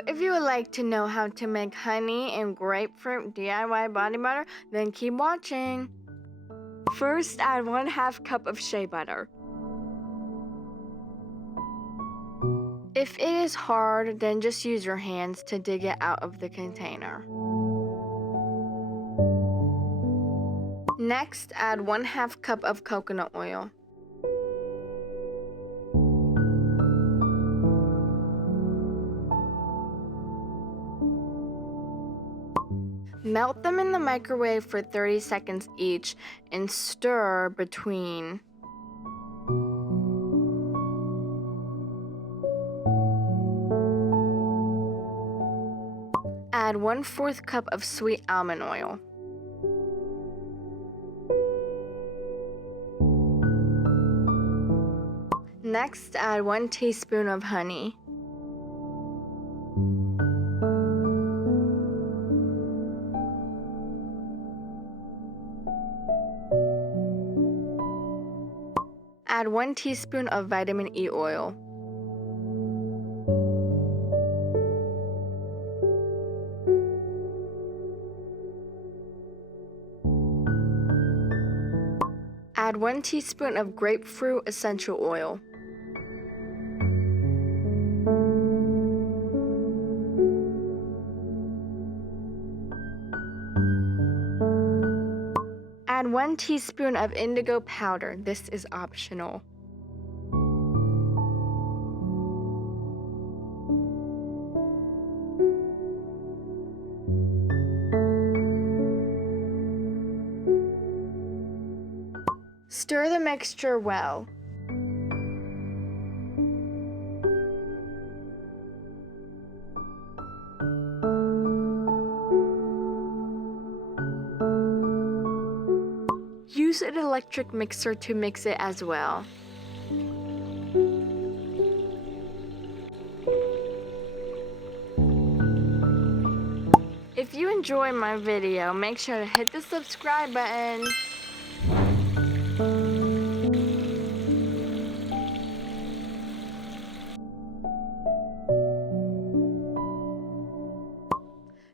So if you would like to know how to make honey and grapefruit DIY body butter, then keep watching. First, add 1/2 cup of shea butter. If it is hard, then just use your hands to dig it out of the container. Next, add 1/2 cup of coconut oil. Melt them in the microwave for 30 seconds each and stir between. Add 1/4 cup of sweet almond oil. Next, add 1 teaspoon of honey. Add 1 teaspoon of vitamin E oil. Add 1 teaspoon of grapefruit essential oil. Add 1 teaspoon of indigo powder. This is optional. Stir the mixture well. Use an electric mixer to mix it as well. If you enjoyed my video, make sure to hit the subscribe button.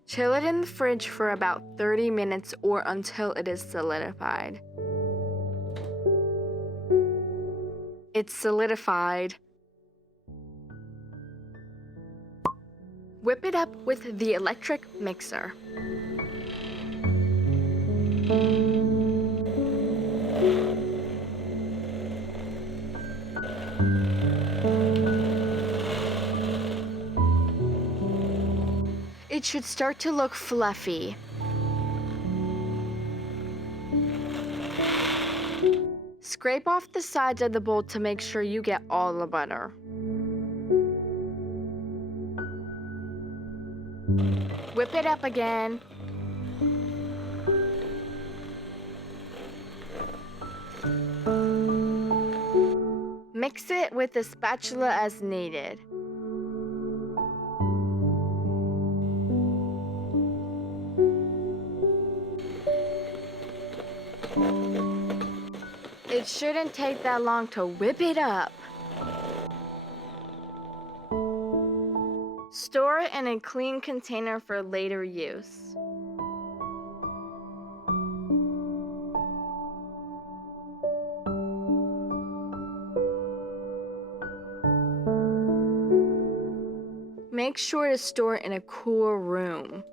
Chill it in the fridge for about 30 minutes or until it is solidified. It's solidified. Whip it up with the electric mixer. It should start to look fluffy. Scrape off the sides of the bowl to make sure you get all the butter. Whip it up again. Mix it with a spatula as needed. It shouldn't take that long to whip it up. Store it in a clean container for later use. Make sure to store it in a cool room.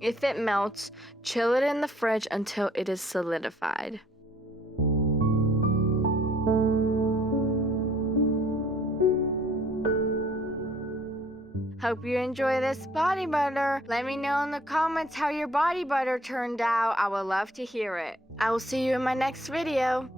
If it melts, chill it in the fridge until it is solidified. Hope you enjoy this body butter. Let me know in the comments how your body butter turned out. I would love to hear it. I will see you in my next video.